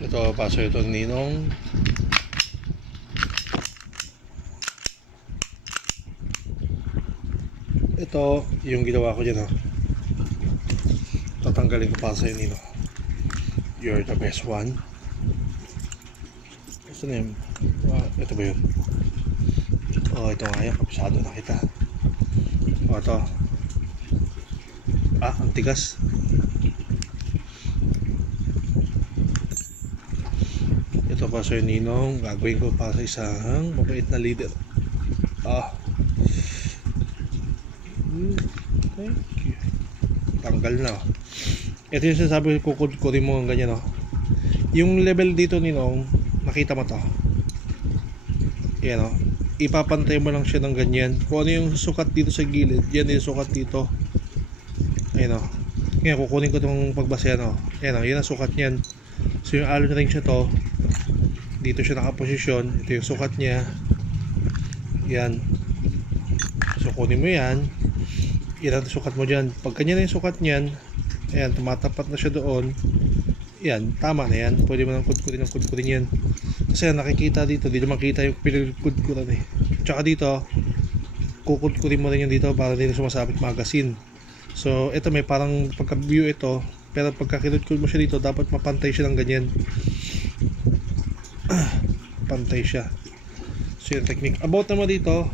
Ito, paso ito ni Ninong. Ito, yung ginawa ko dyan, oh. Tatanggalin ko pa sa'yo, Ninong. You're the best one. Gusto na yun? Ito ba yun? Ito nga yan. Kapisado na kita. Ito. Ang tigas. Ito pa sa'yo, Ninong. Gagawin ko pa sa isang mabait na leader. Thank you. Tanggal na. Ito yung sinasabi ko, kukudkurin mo ang ganyan, oh. Yung level dito, Ninong, nakita mo to. Yan, oh. Ipapantay mo lang siya ng ganyan. Kung ano yung sukat dito sa gilid, yan yung sukat dito. Ayan, oh. Ngayon, kukunin ko itong pagbasehan, oh. Ayan, oh. Yan ang sukat niyan. So yung allen ring siya to, dito siya nakaposisyon. Ito yung sukat niya. Yan. So kunin mo yan. Yan ang sukat mo dyan. Pag kanya na yung sukat niyan, ayan, tumatapat na siya doon. Yan, tama na yan. Pwede mo nang kudkurin yan. Kasi nakikita dito, di naman kita yung pinagkudkuran eh. Tsaka dito, kukudkurin mo rin yan dito para dito sumasabit magazine. So ito may parang pagka-view ito, pero pagka kinudkud mo siya dito, dapat mapantay siya ng ganyan. Pantay siya. So yung technique. About naman dito,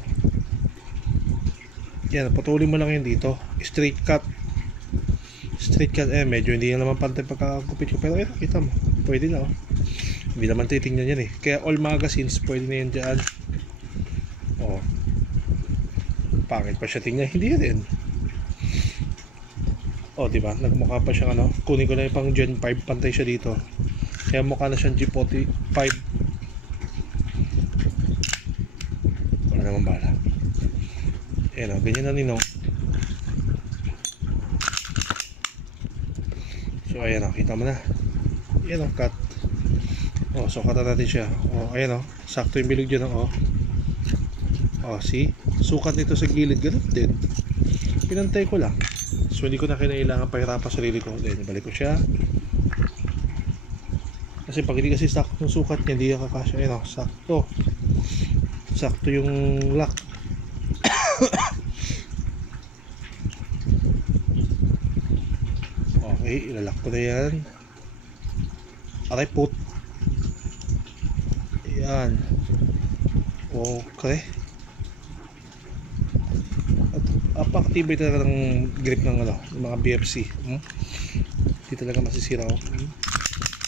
yan, putulin mo lang yun dito. Straight cut. Straight cut, medyo hindi na naman pantay pagkakagupit ko. Pero kita mo, pwede na, oh. Hindi naman titingnan yan eh. Kaya all magazines, pwede na yan dyan. Pangit pa siya tingnan, hindi rin. Diba? Nagmukha pa siyang ano. Kunin ko na yung pang Gen 5, pantay siya dito. Kaya mukha na siyang G45. Wala naman bala. Ayan, ganyan na, Ninong. So ayan, kita mo na. Ayan, cut. Sukatan natin siya. Ayan, sakto yung bilog dyan. See? Sukat nito sa gilid, ganun din. Pinantay ko lang. So hindi ko na kinailangan pahirapan sarili ko. Then balik ko siya. Kasi pag hindi kasi sakto yung sukat niya, hindi kakasya. Ayan, sakto. Sakto yung lock. Okay, ilalak ko na yan. Aray, put. Ayan. Okay. At apakatibay talaga ng grip ng mga BFC. Hindi talaga masisira.